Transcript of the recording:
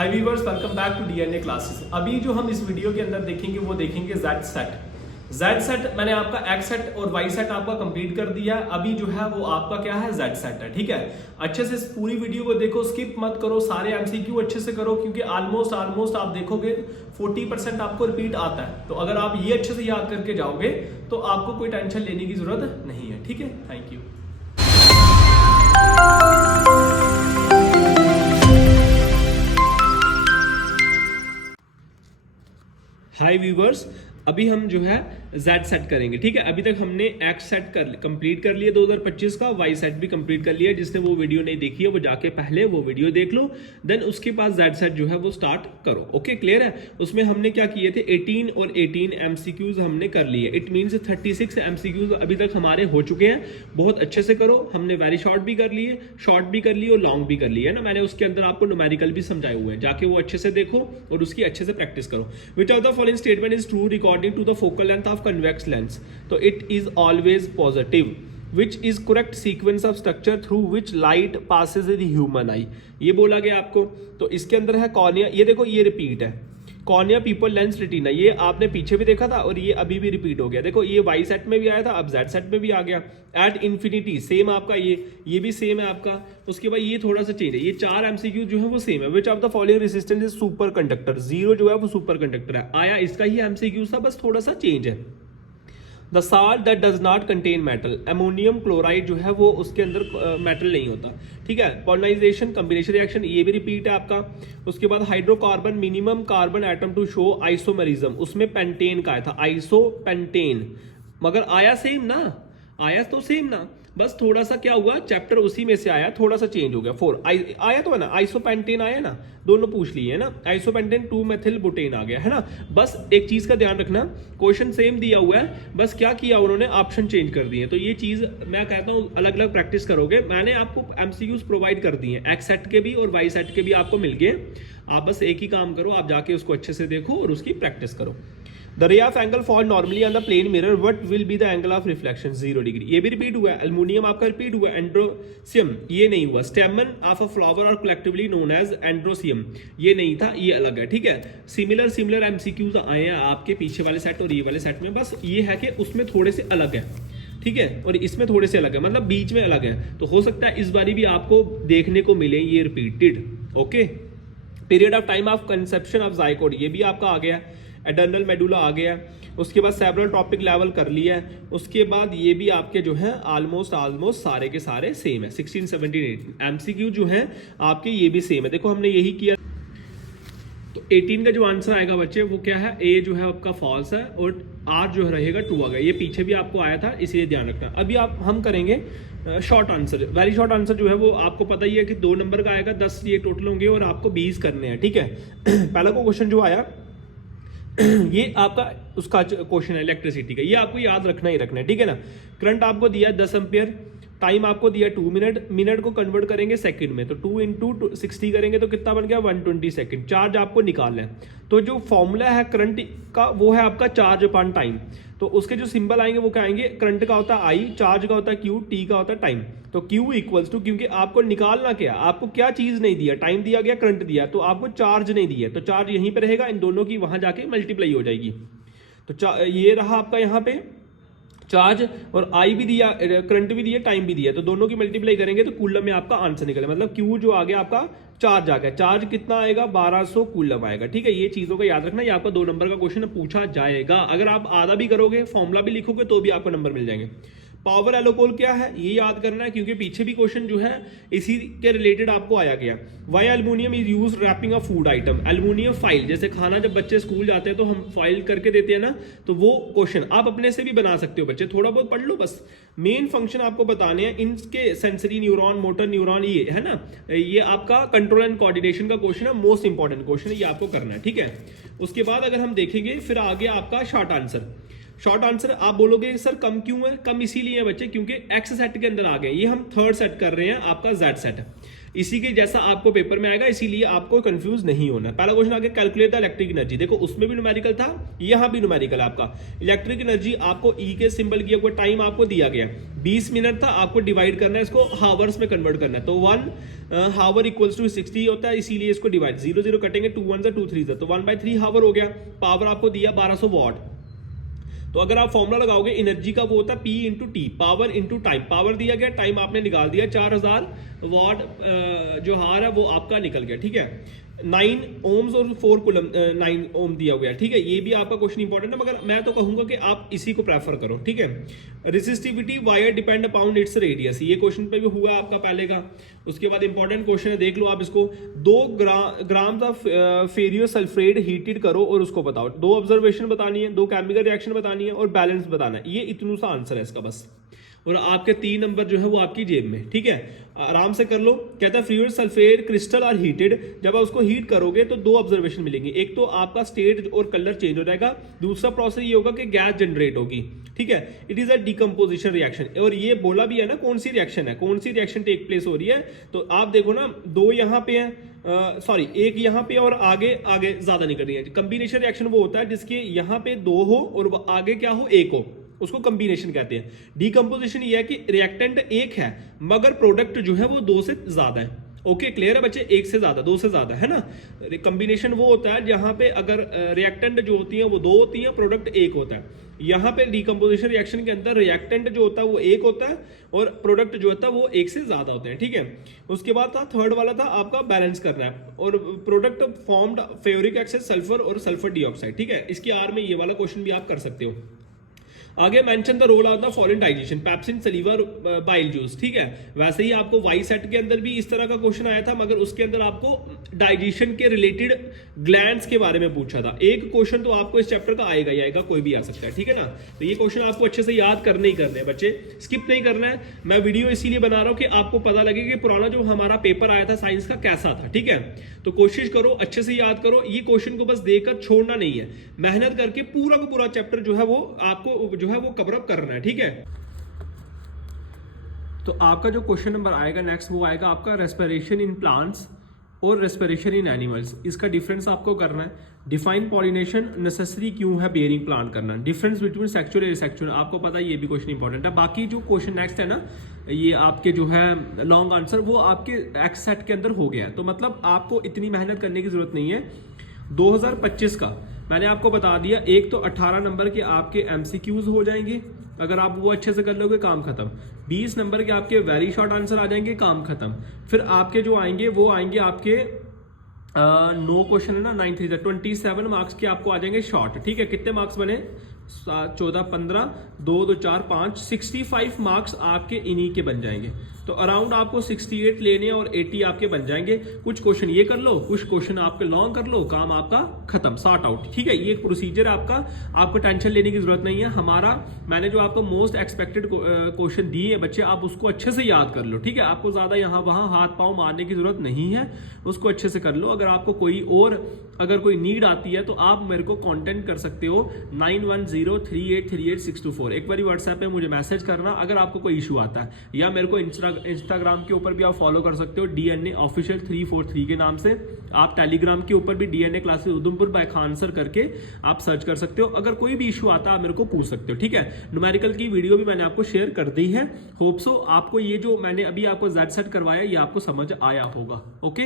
Hi viewers, welcome back to DNA classes. अभी जो हम इस वीडियो के अंदर देखेंगे वो देखेंगे जेड सेट। जेड सेट मैंने आपका एक्स सेट और वाई सेट आपका कंप्लीट कर दिया। अभी जो है वो आपका क्या है, जेड सेट है। ठीक है, अच्छे से इस पूरी वीडियो को देखो, स्किप मत करो, सारे एमसीक्यू अच्छे से करो, क्योंकि ऑलमोस्ट आप देखोगे 40% आपको रिपीट आता है। तो अगर आप ये अच्छे से याद करके जाओगे तो आपको कोई टेंशन लेने की जरूरत नहीं है। ठीक है, थैंक यू। हाय व्यूवर्स, अभी हम जो है जेड सेट करेंगे। ठीक है, अभी तक हमने एक्स सेट कंप्लीट कर लिया 2025 का, वाई सेट भी कंप्लीट कर लिया। जिसने वो वीडियो नहीं देखी है वो जाके पहले वो वीडियो देख लो, देन उसके बाद जेड सेट जो है वो स्टार्ट करो। ओके, क्लियर है। उसमें हमने क्या किए थे, 18 और 18 एमसीक्यूज हमने कर लिए। इट मीन्स 36 एमसीक्यूज अभी तक हमारे हो चुके हैं। बहुत अच्छे से करो। हमने वेरी शॉर्ट भी कर लिए, शॉर्ट भी कर लिए और लॉन्ग भी कर लिए है ना। मैंने उसके अंदर आपको न्यूमेरिकल भी समझाए हुए हैं, जाके वो अच्छे से देखो और उसकी अच्छे से प्रैक्टिस करो। Which of the following statement is true according to the focal length of convex lens? तो it is always positive. Which is correct sequence of structure through which light passes in human eye? ये बोला गया आपको। तो इसके अंदर है cornea, ये देखो ये रिपीट है, कॉर्निया, पीपल लेंस, रेटिना। ये आपने पीछे भी देखा था और ये अभी भी रिपीट हो गया। देखो ये वाई सेट में भी आया था, अब जेड सेट में भी आ गया। एट इंफिनिटी सेम आपका, ये भी सेम है आपका। उसके बाद ये थोड़ा सा चेंज है, ये 4 एमसीक्यू जो है वो सेम है। विच of the following resistance is super conductor? 0 जो है वो सुपर कंडक्टर है। आया इसका ही एमसीक्यू था, बस थोड़ा सा चेंज है। The salt that does not contain metal? Ammonium chloride जो है वो उसके अंदर मेटल नहीं होता। ठीक है, पॉलिमराइजेशन, कॉम्बिनेशन रिएक्शन, ये भी रिपीट है आपका। उसके बाद hydrocarbon, minimum carbon atom to show isomerism, उसमें पेंटेन का आया था, आइसोपेंटेन। मगर आया सेम ना, आया तो सेम ना, बस थोड़ा सा क्या हुआ, चैप्टर उसी में से आया, थोड़ा सा चेंज हो गया। 4 आया तो है ना, आइसोपेंटेन आया ना, दोनों पूछ लिए है ना। आइसोपेंटेन 2 मेथिल बुटेन आ गया है ना। बस एक चीज का ध्यान रखना, क्वेश्चन सेम दिया हुआ है, बस क्या किया उन्होंने, ऑप्शन चेंज कर दिए। तो ये चीज मैं कहता हूं अलग अलग प्रैक्टिस करोगे। मैंने आपको एमसीक्यूज प्रोवाइड कर दिए हैं, एक्स सेट के भी और वाई सेट के भी आपको मिल गए। आप बस एक ही काम करो, आप जाके उसको अच्छे से देखो और उसकी प्रैक्टिस करो। The ray of angle fall normally on the plane mirror. What will be the angle of reflection? 0 degree. ये भी रिपीट हुआ है। एल्युमिनियम आपका रिपीट हुआ है। एंड्रोसियम ये नहीं हुआ। स्टेमन ऑफ अ फ्लावर और कलेक्टिवली नोन एज एंड्रोसियम, ये नहीं था, ये अलग है। ठीक है, सिमिलर एमसीक्यूज आए हैं आपके पीछे वाले सेट और ये वाले सेट में। बस ये है कि उसमें थोड़े से अलग है, ठीक है, और इसमें थोड़े से अलग है, मतलब बीच में अलग है। तो हो सकता है इस बारी भी आपको देखने को मिले ये repeated. Okay, period of time of conception of zygote, ये भी आपका आ गया। एडर्नल मेडुला आ गया। उसके बाद सेवरल टॉपिक लेवल कर लिया है। उसके बाद ये भी आपके जो है ऑलमोस्ट सारे के सारे सेम है। 16, 17, 18 एमसीक्यू जो है आपके ये भी सेम है। देखो हमने यही किया। तो 18 का जो आंसर आएगा बच्चे वो क्या है, ए जो है आपका फॉल्स है और आर जो रहेगा ट्रू आ गया। ये पीछे भी आपको आया था, इसलिए ध्यान रखना। अभी हम करेंगे short answer. Very short answer जो है वो आपको पता ही है कि 2 नंबर का आएगा, 10 ये टोटल होंगे और आपको 20 करने हैं। ठीक है, पहला को क्वेश्चन जो आया ये आपका उसका क्वेश्चन है इलेक्ट्रिसिटी का, ये आपको याद रखना ही रखना है। ठीक है ना। करंट आपको दिया 10 एम्पियर, टाइम आपको दिया 2 मिनट, मिनट को कन्वर्ट करेंगे सेकंड में, तो 2 × 60 करेंगे तो कितना बन गया, 120 सेकंड। चार्ज आपको निकालना है। तो जो फॉर्मूला है करंट का वो है आपका चार्ज अपॉन टाइम। तो उसके जो सिंबल आएंगे वो क्या आएंगे, करंट का होता है आई, चार्ज का होता है क्यू, टी का होता है टाइम। तो क्यू इक्वल्स टू, क्योंकि आपको निकालना क्या, आपको क्या चीज नहीं दिया, टाइम दिया गया, करंट दिया, तो आपको चार्ज नहीं दिया, तो चार्ज यहीं पे रहेगा, इन दोनों की वहां जाके मल्टीप्लाई हो जाएगी। तो ये रहा आपका यहाँ पे चार्ज, और आई भी दिया, करंट भी दिया, टाइम भी दिया, तो दोनों की मल्टीप्लाई करेंगे तो कूलम में आपका आंसर निकले। मतलब क्यू जो आ गया आपका चार्ज आ गया। चार्ज कितना आएगा, 1200 कूलम आएगा। ठीक है, ये चीजों का याद रखना। ये आपका 2 नंबर का क्वेश्चन पूछा जाएगा। अगर आप आधा भी करोगे, फॉर्मूला भी लिखोगे तो भी आपको नंबर मिल जाएंगे। पावर एलोकोल क्या है ये याद करना है, क्योंकि पीछे भी क्वेश्चन जो है इसी के रिलेटेड आपको आया गया। Why aluminium is use wrapping a food item? Aluminium foil, जैसे खाना जब बच्चे स्कूल जाते हैं तो हम फाइल करके देते हैं ना, तो वो क्वेश्चन आप अपने से भी बना सकते हो बच्चे, थोड़ा बहुत पढ़ लो बस। मेन फंक्शन आपको बताने हैं इनके, सेंसरी न्यूरॉन, मोटर न्यूरॉन, ये है ना, ये आपका कंट्रोल एंड कोऑर्डिनेशन का क्वेश्चन है, मोस्ट इंपॉर्टेंट क्वेश्चन है, ये आपको करना है। ठीक है, उसके बाद अगर हम देखेंगे फिर आ गया आपका शॉर्ट आंसर। शॉर्ट आंसर आप बोलोगे सर कम क्यों है, कम इसीलिए है बच्चे क्योंकि एक्स सेट के अंदर आ गए, ये हम थर्ड सेट कर रहे हैं, आपका जेड सेट। इसी के जैसा आपको पेपर में आएगा, इसीलिए आपको कंफ्यूज नहीं होना। पहला क्वेश्चन आगे, कैलकुलेट द इलेक्ट्रिक एनर्जी। देखो उसमें भी न्यूमेरिकल था, यहाँ भी न्यूमेरिकल आपका। इलेक्ट्रिक एनर्जी आपको ई के सिंबल किया हुआ टाइम आपको दिया गया 20 मिनट था, आपको डिवाइड करना है, इसको हावर्स में कन्वर्ट करना है। तो 1 हावर इक्वल्स टू 60 होता है, इसीलिए इसको डिवाइड 0 0 कटेंगे, 2 1 2 3 तो 1/3 हावर हो गया। पावर आपको दिया 1200 वॉट। तो अगर आप फॉर्मूला लगाओगे एनर्जी का, वो होता है P into T, power into time. Power दिया गया, टाइम आपने निकाल दिया, 4000 वॉट जो हार है वो आपका निकल गया। ठीक है, 9 ओम्स और 4 कूलम 9 ओम दिया हुआ है। ठीक है, ये भी आपका क्वेश्चन इंपॉर्टेंट है, मगर मैं तो कहूंगा कि आप इसी को प्रेफर करो। ठीक है, resistivity wire depend upon its radius, ये क्वेश्चन पे भी हुआ आपका पहले का। उसके बाद इंपॉर्टेंट क्वेश्चन है, देख लो आप इसको। 2 gram of furious sulphate heated करो और उसको बताओ। 2 ऑब्जर्वेशन बतानी है, 2 केमिकल रिएक्शन बतानी है और बैलेंस बताना है। ये इतना सा आंसर है इसका बस, और आपके 3 नंबर जो है वो आपकी जेब में। ठीक है, आराम से कर लो। कहता है fluid sulphate crystal are heated, जब आप उसको हीट करोगे तो 2 ऑब्जर्वेशन मिलेंगे। एक तो आपका स्टेट और कलर चेंज हो जाएगा, दूसरा प्रोसेस ये होगा कि गैस जनरेट होगी। ठीक है, it is a decomposition reaction, और ये बोला भी है ना कौन सी रिएक्शन है, कौन सी रिएक्शन टेक प्लेस हो रही है। तो आप देखो ना, 2 यहाँ पे है, सॉरी 1 यहाँ पे और आगे आगे ज्यादा निकल रही है। कंबिनेशन रिएक्शन वो होता है जिसके यहाँ पे 2 हो और आगे क्या हो, 1 हो, उसको कंबिनेशन कहते हैं। डिकम्पोजिशन ये है कि रिएक्टेंट 1 है मगर प्रोडक्ट जो है वो 2 से ज्यादा है। ओके, क्लियर है बच्चे, 1 से ज्यादा 2 से ज्यादा है ना। कंबिनेशन वो होता है जहां पे अगर रिएक्टेंट जो होती है वो 2 होती है, प्रोडक्ट 1 होता है। यहाँ पे डिकम्पोजिशन रिएक्शन के अंदर रिएक्टेंट जो होता है वो 1 होता है और प्रोडक्ट जो होता है वो 1 से ज्यादा होते हैं। ठीक है, उसके बाद था थर्ड वाला था आपका बैलेंस करना है, और product formed fabric acid sulphur और सल्फर डाइऑक्साइड। ठीक है, इसके आर में ये वाला क्वेश्चन भी आप कर सकते हो। आगे mention the role of the following digestion, pepsin, saliva, bile juice. ठीक है, वैसे ही आपको वाई सेट के अंदर भी इस तरह का क्वेश्चन आया था, मगर उसके अंदर आपको डाइजेशन के रिलेटेड ग्लैंड्स के बारे में पूछा था। एक क्वेश्चन तो आपको इस चैप्टर का आएगा ही आएगा, कोई भी आ सकता है। ठीक है ना, तो ये क्वेश्चन आपको अच्छे से याद करने ही करने हैं बच्चे, स्किप नहीं करना है। मैं वीडियो इसीलिए बना रहा हूं कि आपको पता लगे कि पुराना जो हमारा पेपर आया था साइंस का कैसा था। ठीक है, तो कोशिश करो अच्छे से याद करो, ये क्वेश्चन को बस देखकर छोड़ना नहीं है, मेहनत करके पूरा का पूरा चैप्टर जो है वो आपको जो है वो कवर अप करना है। ठीक है, तो आपका जो क्वेश्चन नंबर आएगा नेक्स्ट, वो आएगा आपका रेस्पिरेशन इन प्लांट्स और रेस्पिरेशन इन एनिमल्स। इसका डिफरेंस आपको करना है। डिफाइन पॉलिनेशन नेसेसरी क्यों है बेयरिंग प्लांट करना, डिफरेंस बिटवीन सेक्सुअल और एसेक्सुअल, आपको पता है ये भी क्वेश्चन इंपॉर्टेंट है। बाकी जो क्वेश्चन नेक्स्ट है ना, ये आपके जो है लॉन्ग आंसर वो आपके एक्स सेट के अंदर हो गया है, तो मतलब आपको इतनी मेहनत करने की जरूरत नहीं है। 2025 का मैंने आपको बता दिया, एक तो 18 नंबर के आपके एमसीक्यूज हो जाएंगे, अगर आप वो अच्छे से कर लोगे काम खत्म। 20 नंबर के आपके वेरी शॉर्ट आंसर आ जाएंगे, काम खत्म। फिर आपके जो आएंगे वो आएंगे आपके 9 क्वेश्चन है ना, 9 3 27 मार्क्स के आपको आ जाएंगे शॉर्ट। ठीक है, कितने मार्क्स बने, 14 15 2 2 4 5 65 मार्क्स आपके इन्हीं के बन जाएंगे। तो अराउंड आपको 68 लेने और 80 आपके बन जाएंगे। कुछ क्वेश्चन ये कर लो, कुछ क्वेश्चन आपके लॉन्ग कर लो, काम आपका खत्म, सॉर्ट आउट। ठीक है, ये एक प्रोसीजर है आपका, आपको टेंशन लेने की जरूरत नहीं है। हमारा मैंने जो आपको मोस्ट एक्सपेक्टेड क्वेश्चन दिए बच्चे, आप उसको अच्छे से याद कर लो। ठीक है, आपको ज्यादा यहाँ वहां हाथ पांव मारने की जरूरत नहीं है, उसको अच्छे से कर लो। अगर आपको अगर कोई नीड आती है तो आप मेरे को कांटेक्ट कर सकते हो 9103838624। एक बार व्हाट्सएप पे मुझे मैसेज करना अगर आपको कोई इशू आता है, या मेरे को इंस्टाग्राम के ऊपर भी आप फॉलो कर सकते हो DNA ऑफिशियल 343 के नाम से। आप टेलीग्राम के ऊपर भी DNA classes Udhampur by Khan sir करके आप सर्च कर सकते हो। अगर कोई भी इशू आता है आप मेरे को पूछ सकते हो। ठीक है, न्यूमेरिकल की वीडियो भी मैंने आपको शेयर कर दी है। होप सो आपको ये जो मैंने अभी आपको Z सेट करवाया ये आपको समझ आया होगा। ओके।